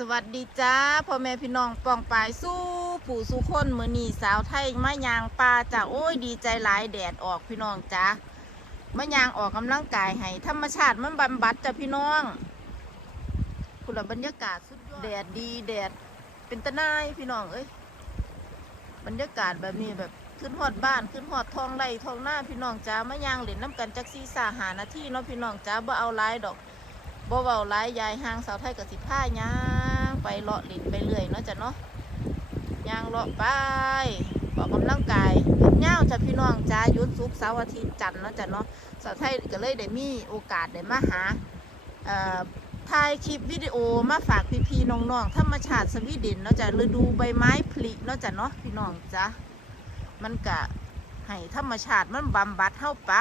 สวัสดีจ้าพ่อแม่พี่น้องปองปายสู้ผู้สู้คนมือนีสาวไทยมะยางปลาจ้าโอ้ยดีใจหลายแดดออกพี่น้องจ้ามะยางออกกำลังกายให้ธรรมชาติมันบำบัดจ้าพี่น้องคุณละบรรยากาศสุดยอดแดดดีแดดเป็นตะนายพี่น้องเอ้ยบรรยากาศแบบนี้แบบขึ้นหอดบ้านขึ้นหอดทองไร่ทองหน้าพี่น้องจ้ามะยางเหล่นน้ำกันจักซีสาหานาทีเนาะพี่น้องจ้าบ่เอาลายดอก บ่เว้าหลายยายห่างสาวไทยกับสิผ้าย่างไปเลาะหลินไปเรื่อยเนาะจ้ะเนาะย่างเลาะไปออกกำลังกายหยุดยาจ้ะพี่น้องจ้าหยุดศุกเสาร์อาทิตย์จันทร์เนาะจ้ะเนาะสาวไทยก็เลยได้มีโอกาสได้มาหาเอ่อถ่ายคลิปวิดีโอมาฝากพี่ๆน้องๆธรรมชาติสวีเดนเนาะจ้ะฤดูใบไม้ผลิเนาะจ้ะเนาะพี่น้องจ้ะมันกะให้ธรรมชาติมันบำบัดเข้าไป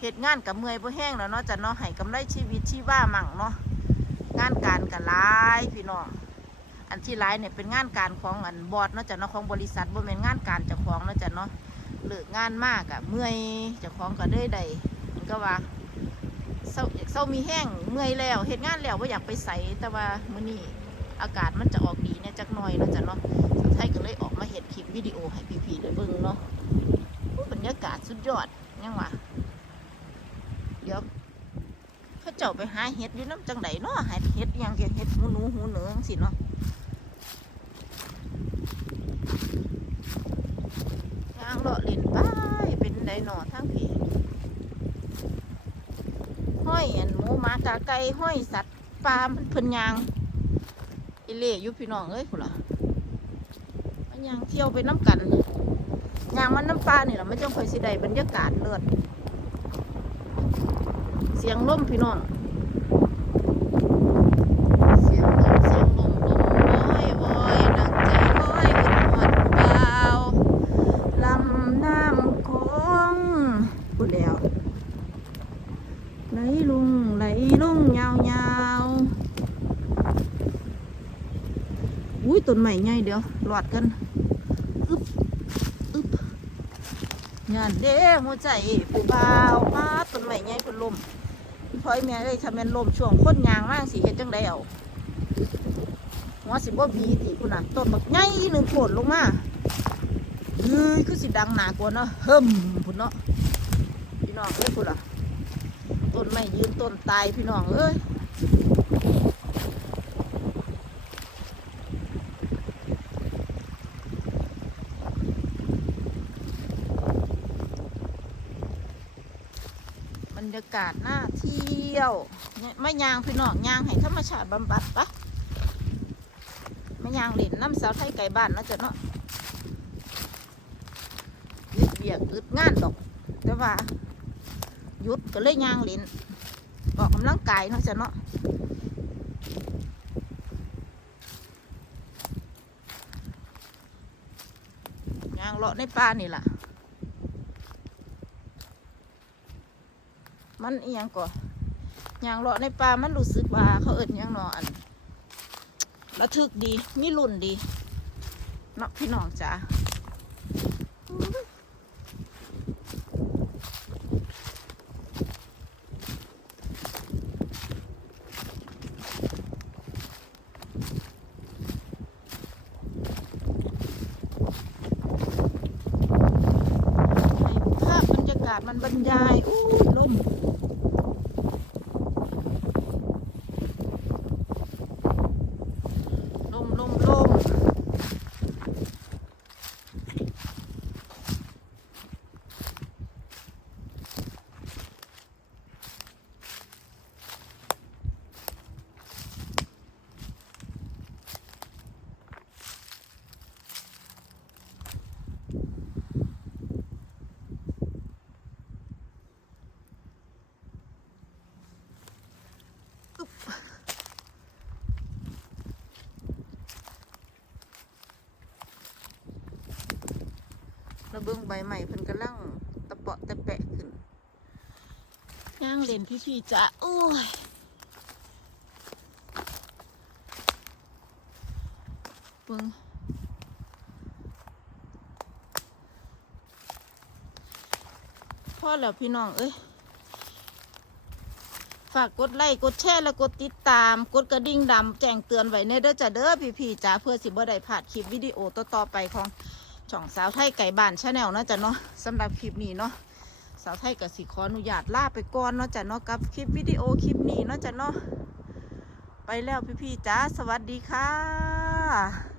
เหตุงานกับเมื่อยบ่แห้งแล้วเนาะจะเนาะให้กำไรชีวิตชีว่ามั่งเนาะงานการกับหลายพี่น้องอันที่หลายเนี่ยเป็นงานการของอันบอดเนาะจะเนาะของบริษัทบ่แม่นงานการจ้าของเนาะจะเนาะเลิกงานมากอะเมื่อยจ้าของก็เด้ใดมันก็ว่าเศร้าเศร้ามีแห้งเมื่อยแล้วเหตุงานแล้วว่าอยากไปใส่แต่ว่ามื้อนี้อากาศมันจะออกดีเนี่ยจักหน่อยเนาะจะเนาะสาวไทยก็เลยออกมาเห็นคลิปวิดีโอให้พี่ๆได้เบิ่งเนาะโอ้บรรยากาศสุดยอดยังวะ เดี๋ยวเขาเจ้าไปหาเห็ดอยู่น้ำจังไดเนาะหาเห็ดยังเกี่ยเห็ดหูหนูหูเหนืองสิเนาะทางเลาะเล่นไปเป็นไดหนอทางผีห้อยอันหมูหมากาไก่ห้อยสัตว์ปลามันเพิ่นยางอิเล่ยู่พี่น้องเอ้ยพุ่นล่ะมันยางเที่ยวไปน้ำกันยางมันน้ำปลาเนี่แหละมันจังคอยสิได้บรรยากาศเลิศ เสียงลมพี่น้อง เสียงลมเสียงลมลมว้อยว้อยดังใจว้อยขึ้นหอดเบาลำน้ำคงพูดแล้ว ไหลลุงไหลลุงยาวยาวๆอุ้ยต้นใหม่ใหญ่เดี๋ยวหลอดกันอึบอึบ งานเด้หัวใจผู้บ่าวมาต้นใหม่ใหญ่เป็นลมพี่พ่อยแม่เอ้ยถ้าแม่นลมช่วงคนยางมากสิเฮ็ดจังไดเอาหัวสิบ่บีติพุ่นน่ะต้นบักใหญ่หนึ่งโผล่ลงมาเฮ้ยคือสิดังหนากว่าเนาะเฮิมพุ่นเนาะพี่น้องเอ้ยพุ่นล่ะต้นไม้ยืนต้นตายพี่น้องเอ้ยบ รยากาศน่าเที่ยวไม่ยางพี่น้องยางให้ธรรมชาติบำบัดปะไม่ยางเล่นน้ำสาวไทยไก่บ้านเนาะจ๊ะเนาะยึดเบียกอึดงานดอก แต่ว่าหยุดก็เลยยางเล่นออกกำลังกายเนาะจ๊ะเนาะยางเลาะในป่านี่ล่ะ มันเอียงก่อนยางเลาะในป่ามันรู้สึกว่าเขาเอิดยังนออันระทึกดีมีลุ่นดีเนาะพี่น้องจ้าให้ภาศมันบรรยายอู้ล่ม ลมลมลม ระเบิงใบใหม่เพิ่นกำลังตะเปาะตะแปะขึ้นย่างเลนพี่พี่ๆจ้ะโอ้ยเบิงพ่อแล้วพี่น้องเอ้ยฝากกดไลค์กดแชร์และกดติดตาม กดกระดิ่งดำแจ้งเตือนไว้ในเด้อจ้าเด้อพี่ๆจ้าเพื่อสิบ่ได้พลาดคลิปวิดีโอต่อๆไปของ ช่องสาวไทยไก่บ้านชาแนลเนาะจ้ะเนาะสำหรับคลิปนี้เนาะสาวไทยกับสีขออนุญาตลาไปก่อนเนาะจ้ะเนาะกับคลิปวิดีโอคลิปนี้เนาะจ้ะเนาะไปแล้วพี่ๆจ้าสวัสดีค่ะ